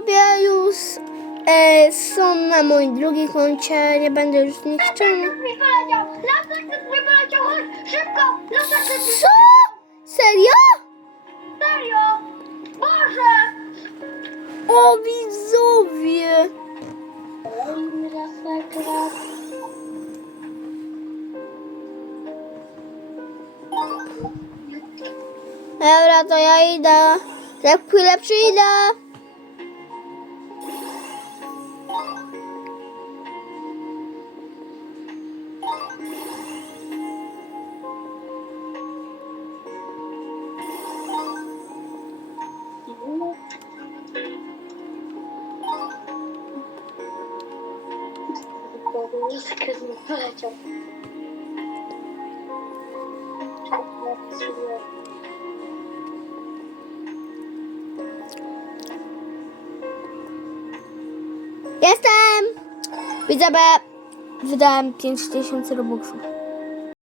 widzowie już e, są na moim drugim koncie, nie będę już czemu. mi poleciał! Mi poleciał! Chodź, szybko! Mi... Co? Serio? Serio! Boże! O widzowie! Dobra, to ja idę. Za chwilę przyjdę. Lasek mi poleciał. Jestem! Widzowie, wydałem 5000 robuxów.